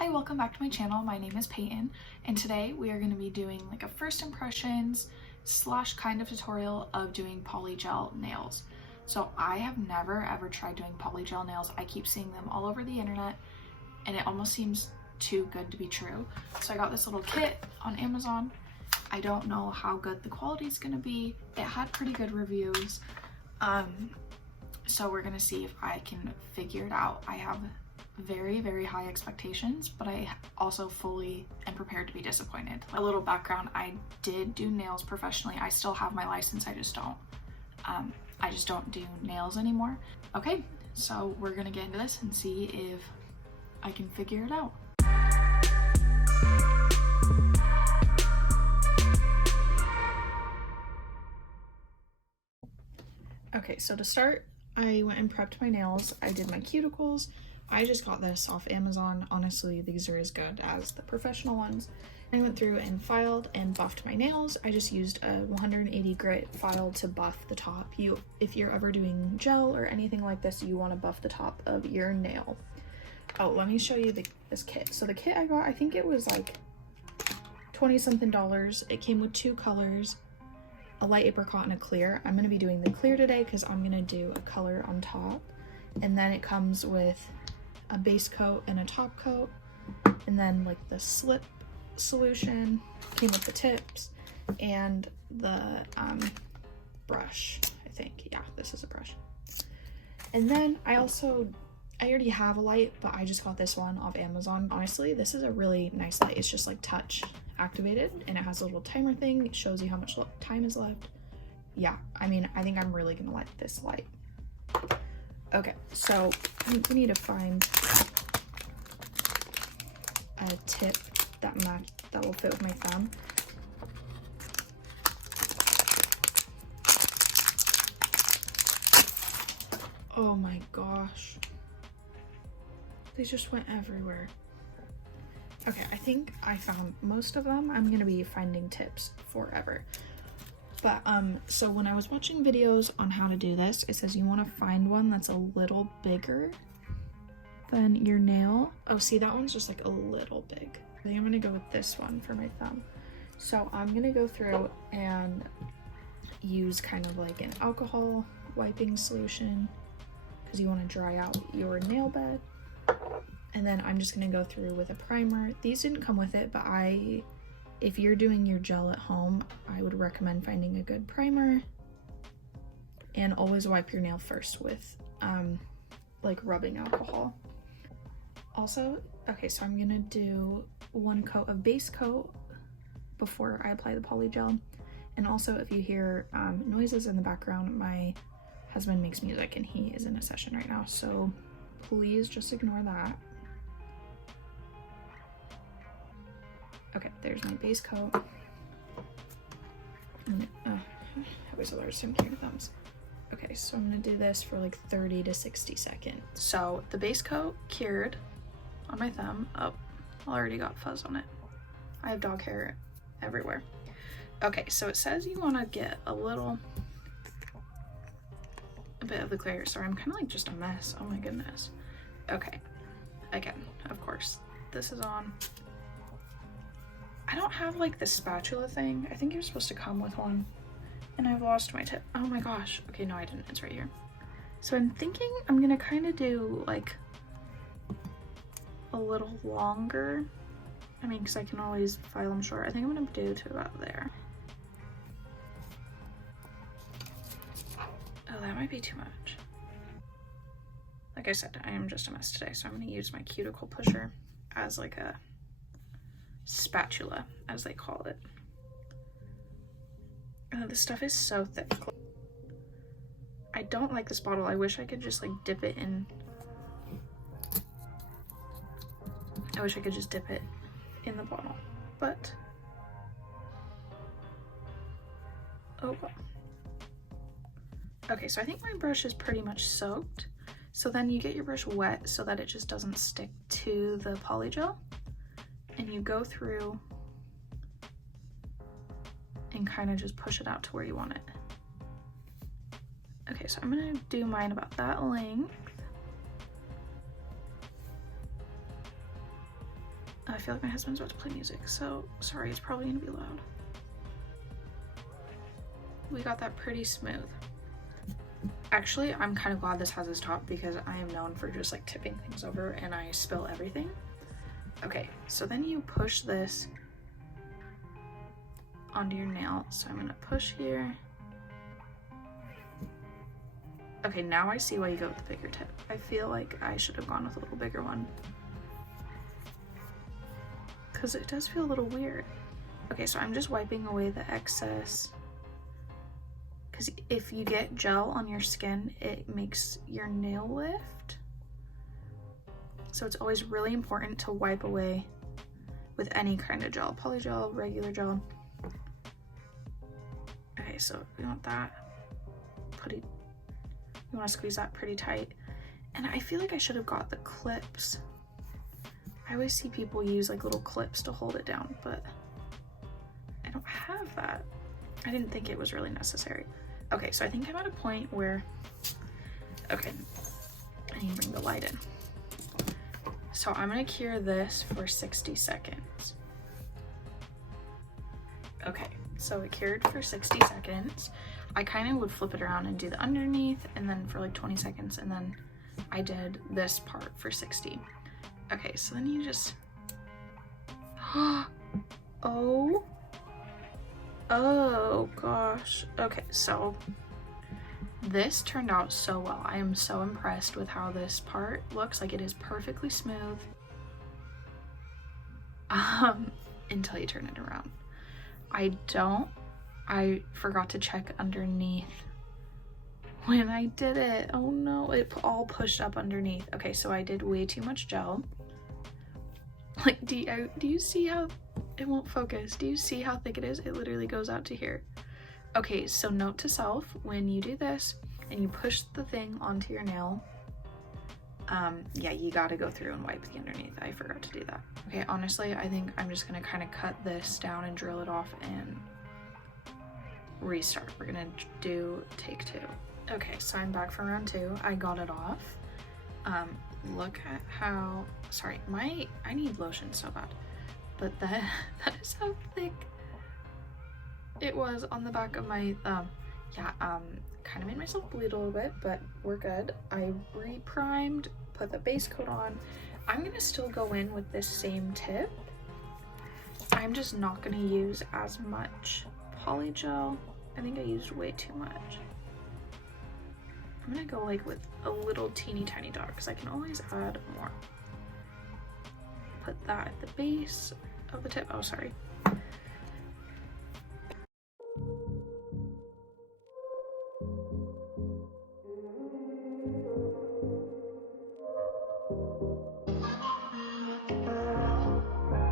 Hi, welcome back to my channel. My name is Peyton, and today we are going to be doing like a first impressions slash kind of tutorial of doing polygel nails. So I have never ever tried doing polygel nails. I keep seeing them all over the internet and it almost seems too good to be true. So I got this little kit on Amazon. I don't know how good the quality is going to be. It had pretty good reviews. So we're going to see if I can figure it out. I have very high expectations, but I also fully am prepared to be disappointed. A little background: I did do nails professionally. I still have my license. I just don't do nails anymore. Okay, so we're gonna get into this and see if I can figure it out. Okay, so to start, I went and prepped my nails. I did my cuticles. I just got this off Amazon. Honestly, these are as good as the professional ones. I went through and filed and buffed my nails. I just used a 180 grit file to buff the top. If you're ever doing gel or anything like this, you want to buff the top of your nail. Oh, let me show you this kit. So the kit I got, I think it was like 20 something dollars. It came with two colors, a light apricot and a clear. I'm going to be doing the clear today because I'm going to do a color on top. And then it comes with a base coat and a top coat, and then like the slip solution came with the tips and the brush. I think, yeah, this is a brush. And then I already have a light, but I just got this one off Amazon. Honestly, this is a really nice light. It's just like touch activated and it has a little timer thing. It shows you how much time is left. Yeah, I mean, I think I'm really gonna like this light. Okay, so we need to find a tip that will fit with my thumb. Oh my gosh. They just went everywhere. Okay, I think I found most of them. I'm gonna be finding tips forever. But so when I was watching videos on how to do this, it says you want to find one that's a little bigger than your nail. Oh, see, that one's just like a little big. I think I'm gonna go with this one for my thumb. So I'm gonna go through and use kind of like an alcohol wiping solution because you want to dry out your nail bed. And then I'm just gonna go through with a primer. These didn't come with it, but if you're doing your gel at home, I would recommend finding a good primer and always wipe your nail first with like rubbing alcohol. Also, okay, so I'm gonna do one coat of base coat before I apply the polygel. And also, if you hear noises in the background, my husband makes music and he is in a session right now, so please just ignore that. Okay, there's my base coat. And, I always have a hard time hearing thumbs. Okay, so I'm gonna do this for like 30 to 60 seconds. So the base coat cured on my thumb. Oh, already got fuzz on it. I have dog hair everywhere. Okay, so it says you wanna get a bit of the clear. Sorry, I'm kind of like just a mess. Oh my goodness. Okay, again, of course, this is on. I don't have like the spatula thing. I think you're supposed to come with one. And I've lost my tip. Oh my gosh. Okay, no, I didn't. It's right here. So I'm thinking I'm gonna kind of do like a little longer. I mean, because I can always file them short. I think I'm gonna do to about there. Oh, that might be too much. Like I said, I am just a mess today. So I'm gonna use my cuticle pusher as like a spatula, as they call it. This stuff is so thick. I don't like this bottle. I wish I could just like dip it in. I wish I could just dip it in the bottle, but oh well. Okay, so I think my brush is pretty much soaked. So then you get your brush wet so that it just doesn't stick to the polygel. And you go through and kind of just push it out to where you want it. Okay, so I'm gonna do mine about that length. I feel like my husband's about to play music, so sorry, it's probably gonna be loud. We got that pretty smooth. Actually, I'm kind of glad this has this top because I am known for just like tipping things over and I spill everything. Okay, so then you push this onto your nail. So I'm gonna push here. Okay, now I see why you go with the bigger tip. I feel like I should have gone with a little bigger one, because it does feel a little weird. Okay, so I'm just wiping away the excess, because if you get gel on your skin, it makes your nail lift. So it's always really important to wipe away with any kind of gel, polygel, regular gel. Okay, so we want that pretty, you want to squeeze that pretty tight. And I feel like I should have got the clips. I always see people use like little clips to hold it down, but I don't have that. I didn't think it was really necessary. Okay, so I think I'm at a point where, okay, I need to bring the light in. So I'm gonna cure this for 60 seconds. Okay, so it cured for 60 seconds. I kind of would flip it around and do the underneath and then for like 20 seconds, and then I did this part for 60. Okay, so then you just, oh gosh. Okay, so this turned out so well. I am so impressed with how this part looks. Like, it is perfectly smooth until you turn it around. I forgot to check underneath when I did it. Oh no, it all pushed up underneath. Okay, so I did way too much gel. Like, do you see how it won't focus? Do you see how thick it is? It literally goes out to here. Okay, so note to self, when you do this and you push the thing onto your nail, yeah, you gotta go through and wipe the underneath. I forgot to do that. Okay, honestly, I think I'm just gonna kind of cut this down and drill it off and restart. We're gonna do take 2. Okay, so I'm back for round 2. I got it off. Look at how, sorry, I need lotion so bad, but that is how thick it was on the back of my thumb. Yeah, kind of made myself bleed a little bit, but we're good. I re-primed, put the base coat on. I'm gonna still go in with this same tip. I'm just not gonna use as much polygel. I think I used way too much. I'm gonna go like with a little teeny tiny dot because I can always add more. Put that at the base of the tip. Oh, sorry.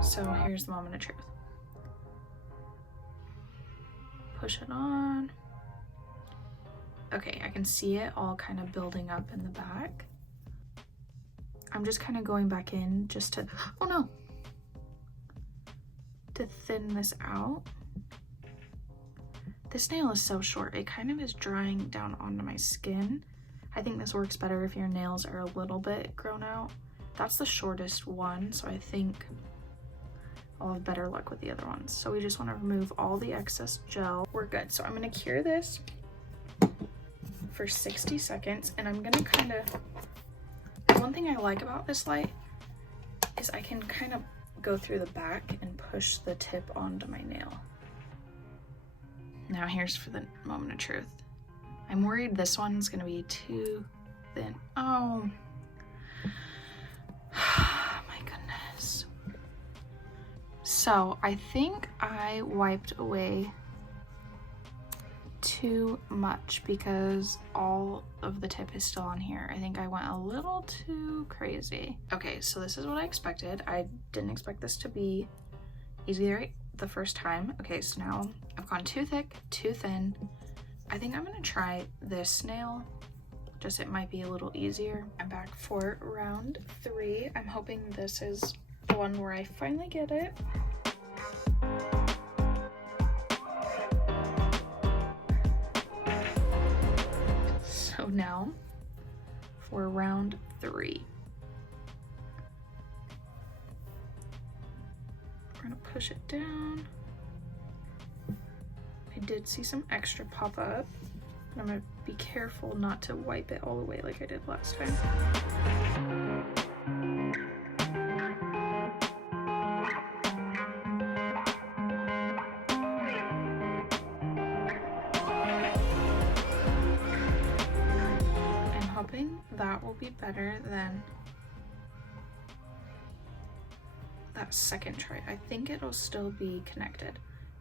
So here's the moment of truth. Push it on. Okay, I can see it all kind of building up in the back. I'm just kind of going back in just to, oh no, to thin this out. This nail is so short, it kind of is drying down onto my skin. I think this works better if your nails are a little bit grown out. That's the shortest one, so I think I'll have better luck with the other ones. So we just want to remove all the excess gel. We're good. So I'm going to cure this for 60 seconds, and I'm going to kind of, one thing I like about this light is I can kind of go through the back and push the tip onto my nail. Now here's for the moment of truth. I'm worried this one's going to be too thin. Oh my goodness. So I think I wiped away too much because all of the tip is still on here. I think I went a little too crazy. Okay, so this is what I expected. I didn't expect this to be easy the first time. Okay, so now I've gone too thick, too thin. I think I'm gonna try this nail. Just it might be a little easier. I'm back for round 3. I'm hoping this is the one where I finally get it. So now for round 3. trying to push it down. I did see some extra pop up. I'm gonna be careful not to wipe it all the way like I did last time. I'm hoping that will be better than that second try. I think it'll still be connected.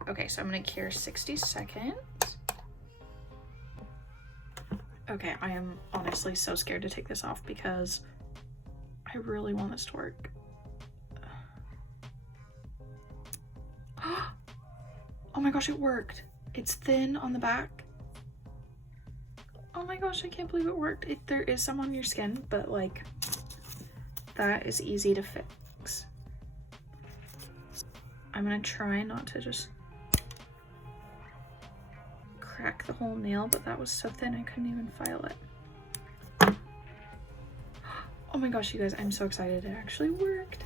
Okay, so I'm gonna cure 60 seconds. Okay, I am honestly so scared to take this off because I really want this to work. Oh my gosh, it worked. It's thin on the back. Oh my gosh, I can't believe it worked. There is some on your skin, but like, that is easy to fix. I'm gonna try not to just crack the whole nail, but that was so thin I couldn't even file it. Oh my gosh, you guys, I'm so excited. It actually worked.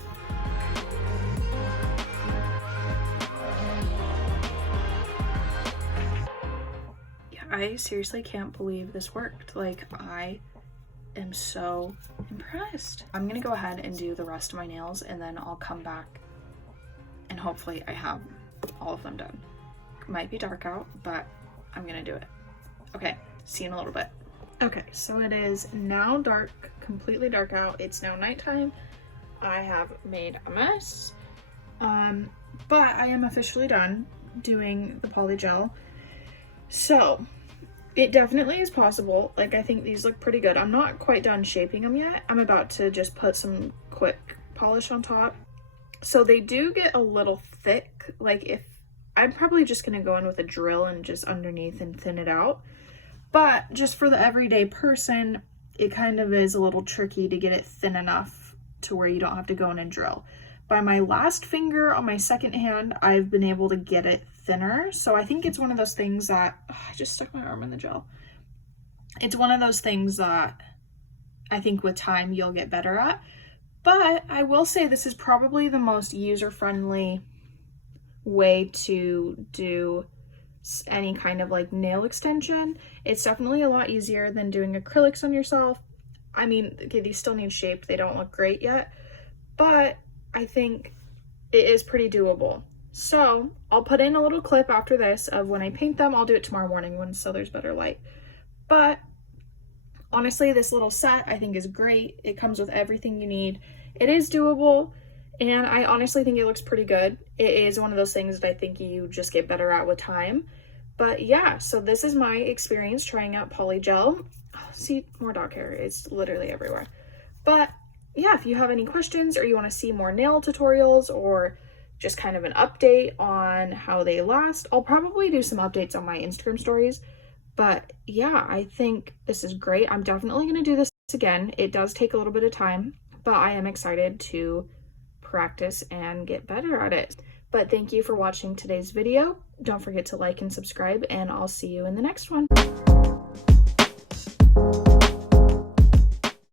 Yeah, I seriously can't believe this worked. Like, I am so impressed. I'm gonna go ahead and do the rest of my nails and then I'll come back and hopefully I have all of them done. It might be dark out, but I'm gonna do it. Okay, see you in a little bit. Okay, so it is now dark, completely dark out. It's now nighttime. I have made a mess, but I am officially done doing the polygel. So it definitely is possible. Like, I think these look pretty good. I'm not quite done shaping them yet. I'm about to just put some quick polish on top. So they do get a little thick. Like, if I'm probably just gonna go in with a drill and just underneath and thin it out. But just for the everyday person, it kind of is a little tricky to get it thin enough to where you don't have to go in and drill. By my last finger on my second hand, I've been able to get it thinner. So I think it's one of those things that, I just stuck my arm in the gel. It's one of those things that I think with time you'll get better at. But I will say this is probably the most user-friendly way to do any kind of like nail extension. It's definitely a lot easier than doing acrylics on yourself. I mean, okay, these still need shape. They don't look great yet, but I think it is pretty doable. So I'll put in a little clip after this of when I paint them. I'll do it tomorrow morning so there's better light. But honestly, this little set I think is great. It comes with everything you need. It is doable, and I honestly think it looks pretty good. It is one of those things that I think you just get better at with time. But yeah, so this is my experience trying out polygel. Oh, see, more dog hair. It's literally everywhere. But yeah, if you have any questions or you want to see more nail tutorials or just kind of an update on how they last, I'll probably do some updates on my Instagram stories. But yeah, I think this is great. I'm definitely going to do this again. It does take a little bit of time, but I am excited to practice and get better at it. But thank you for watching today's video. Don't forget to like and subscribe, and I'll see you in the next one.